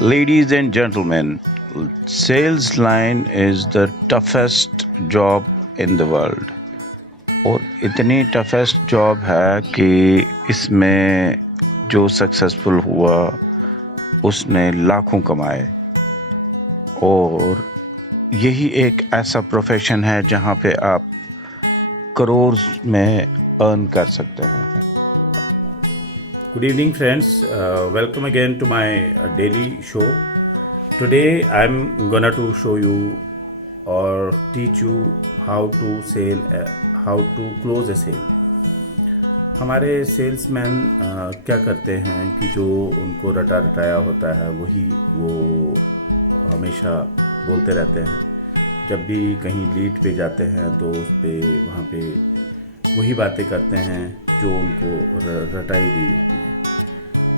Ladies and gentlemen, sales line is the toughest job in the world और इतनी toughest job है कि इसमें जो सक्सेसफुल हुआ उसने लाखों कमाए और यही एक ऐसा प्रोफेशन है जहाँ पे आप करोड़ में अर्न कर सकते हैं. Good evening, friends. Welcome again to my daily show. Today, I'm gonna to show you or teach you how to sell, how to close a sale. हमारे सेल्समैन क्या करते हैं कि जो उनको रटा रटाया होता है वही वो हमेशा बोलते रहते हैं. जब भी कहीं लीड पे जाते हैं तो उस पे वहाँ पे वही बातें करते हैं जो उनको रटाई गई होती है.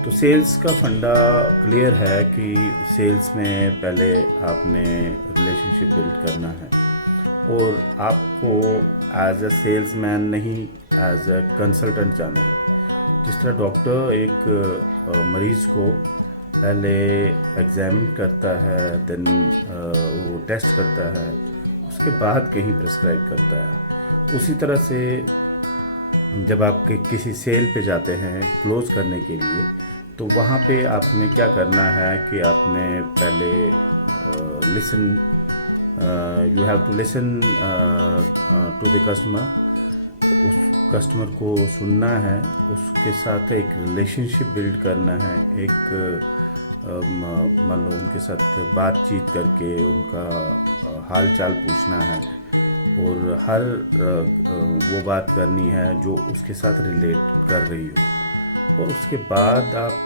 तो सेल्स का फंडा क्लियर है कि सेल्स में पहले आपने रिलेशनशिप बिल्ड करना है और आपको एज अ सेल्समैन नहीं एज अ कंसल्टेंट जाना है. जिस तरह डॉक्टर एक मरीज़ को पहले एग्जामिन करता है, देन वो टेस्ट करता है, उसके बाद कहीं प्रिस्क्राइब करता है. उसी तरह से जब आप किसी सेल पे जाते हैं क्लोज करने के लिए तो वहाँ पे आपने क्या करना है कि आपने पहले listen you have to listen to the customer. उस कस्टमर को सुनना है, उसके साथ एक रिलेशनशिप बिल्ड करना है, एक मान लो उनके साथ बातचीत करके उनका हाल चाल पूछना है और हर वो बात करनी है जो उसके साथ रिलेट कर रही हो और उसके बाद आप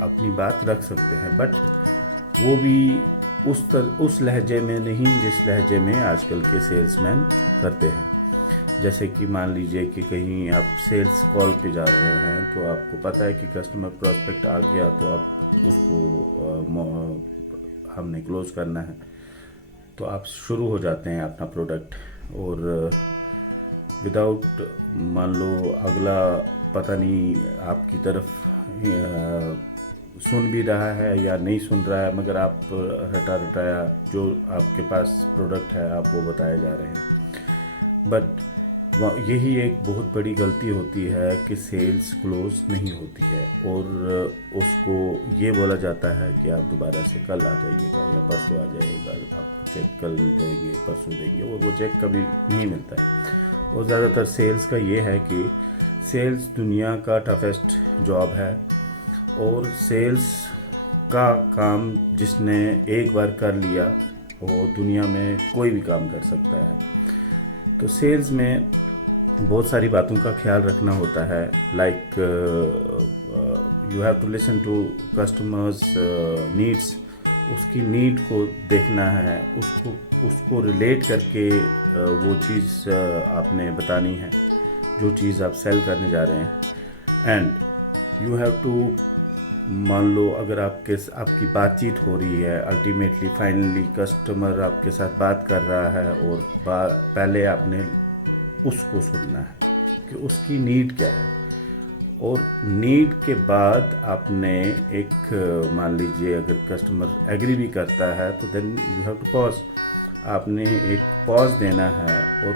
अपनी बात रख सकते हैं. बट वो भी उस लहजे में नहीं जिस लहजे में आजकल के सेल्समैन करते हैं. जैसे कि मान लीजिए कि कहीं आप सेल्स कॉल पे जा रहे हैं तो आपको पता है कि कस्टमर प्रॉस्पेक्ट आ गया तो आप उसको हमने क्लोज करना है तो आप शुरू हो जाते हैं अपना प्रोडक्ट और विदाउट मान लो अगला पता नहीं आपकी तरफ सुन भी रहा है या नहीं सुन रहा है, मगर आप रटा रटाया जो आपके पास प्रोडक्ट है आप वो बताए जा रहे हैं. बट यही एक बहुत बड़ी गलती होती है कि सेल्स क्लोज नहीं होती है और उसको ये बोला जाता है कि आप दोबारा से कल आ जाइएगा या परसों आ जाइएगा, आप चेक कल देंगे परसों देंगे और वो चेक कभी नहीं मिलता है. और ज़्यादातर सेल्स का ये है कि सेल्स दुनिया का टफेस्ट जॉब है और सेल्स का काम जिसने एक बार कर लिया वो दुनिया में कोई भी काम कर सकता है. तो सेल्स में बहुत सारी बातों का ख्याल रखना होता है. Like you have to listen to customers needs. उसकी नीड को देखना है, उसको रिलेट करके वो चीज़ आपने बतानी है जो चीज़ आप सेल करने जा रहे हैं. एंड यू हैव टू मान लो अगर आपकी बातचीत हो रही है, अल्टीमेटली फाइनली कस्टमर आपके साथ बात कर रहा है और पहले आपने उसको सुनना है कि उसकी नीड क्या है और नीड के बाद आपने एक मान लीजिए अगर कस्टमर एग्री भी करता है तो then you have to pause. आपने एक पॉज देना है और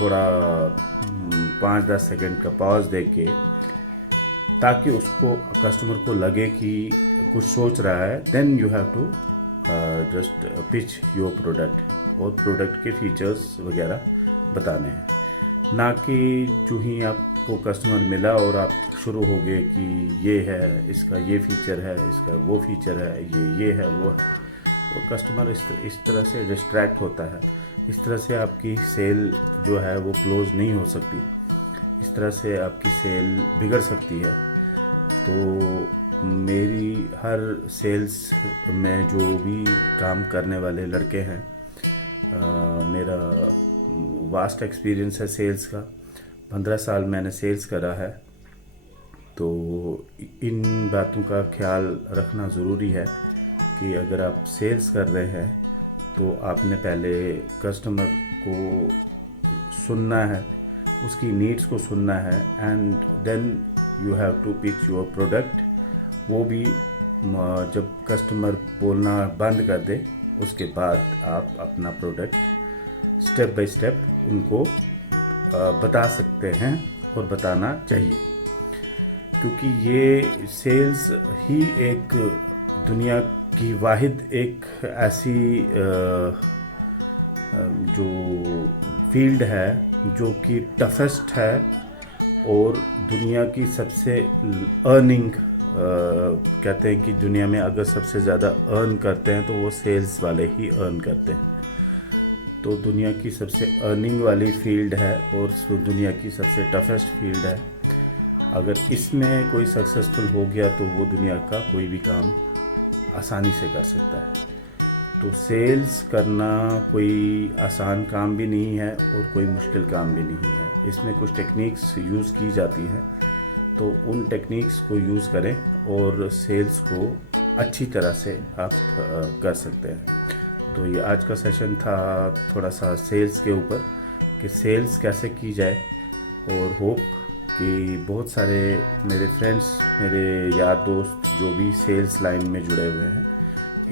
थोड़ा 5-10 सेकंड का पॉज दे के ताकि उसको कस्टमर को लगे कि कुछ सोच रहा है. Then you have to just pitch your product और प्रोडक्ट के फीचर्स वगैरह बताने हैं, ना कि जो ही आपको कस्टमर मिला और आप शुरू हो गए कि ये है, इसका ये फीचर है, इसका वो फीचर है, ये है वो है. वो कस्टमर इस तरह से डिस्ट्रैक्ट होता है. इस तरह से आपकी सेल जो है वो क्लोज नहीं हो सकती. इस तरह से आपकी सेल बिगड़ सकती है. तो मेरी हर सेल्स में जो भी काम करने वाले लड़के हैं, मेरा वास्ट एक्सपीरियंस है सेल्स का. 15 साल मैंने सेल्स करा है. तो इन बातों का ख्याल रखना ज़रूरी है कि अगर आप सेल्स कर रहे हैं तो आपने पहले कस्टमर को सुनना है, उसकी नीड्स को सुनना है and then you have to pitch your product. वो भी जब कस्टमर बोलना बंद कर दे उसके बाद आप अपना प्रोडक्ट स्टेप बाय स्टेप उनको बता सकते हैं और बताना चाहिए, क्योंकि ये सेल्स ही एक दुनिया की वाहिद एक ऐसी जो फील्ड है जो कि टफेस्ट है और दुनिया की सबसे अर्निंग कहते हैं कि दुनिया में अगर सबसे ज़्यादा अर्न करते हैं तो वो सेल्स वाले ही अर्न करते हैं। तो दुनिया की सबसे अर्निंग वाली फील्ड है और दुनिया की सबसे टफेस्ट फील्ड है। अगर इसमें कोई सक्सेसफुल हो गया तो वो दुनिया का कोई भी काम आसानी से कर सकता है। तो सेल्स करना कोई आसान काम भी नहीं है और कोई मुश्किल काम भी नहीं है। इसमें कुछ टेक्निक्स यूज़ की जाती हैं, तो उन टेक्निक्स को यूज़ करें और सेल्स को अच्छी तरह से आप कर सकते हैं। तो ये आज का सेशन था थोड़ा सा सेल्स के ऊपर कि सेल्स कैसे की जाए, और होप कि बहुत सारे मेरे फ्रेंड्स, मेरे यार दोस्त जो भी सेल्स लाइन में जुड़े हुए हैं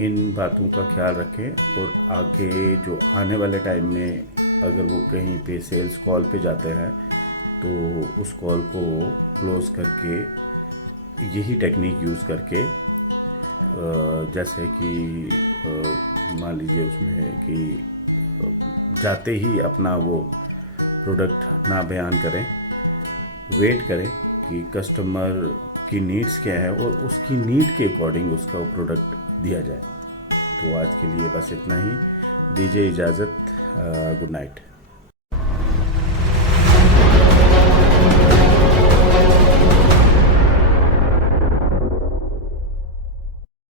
इन बातों का ख्याल रखें, और आगे जो आने वाले टाइम में अगर वो कहीं पे सेल्स कॉल पे जाते हैं तो उस कॉल को क्लोज़ करके यही टेक्निक यूज़ करके जैसे कि मान लीजिए उसमें कि जाते ही अपना वो प्रोडक्ट ना बयान करें, वेट करें कि कस्टमर की नीड्स क्या है और उसकी नीड के अकॉर्डिंग उसका वो प्रोडक्ट दिया जाए। तो आज के लिए बस इतना ही, दीजिए इजाज़त, गुड नाइट।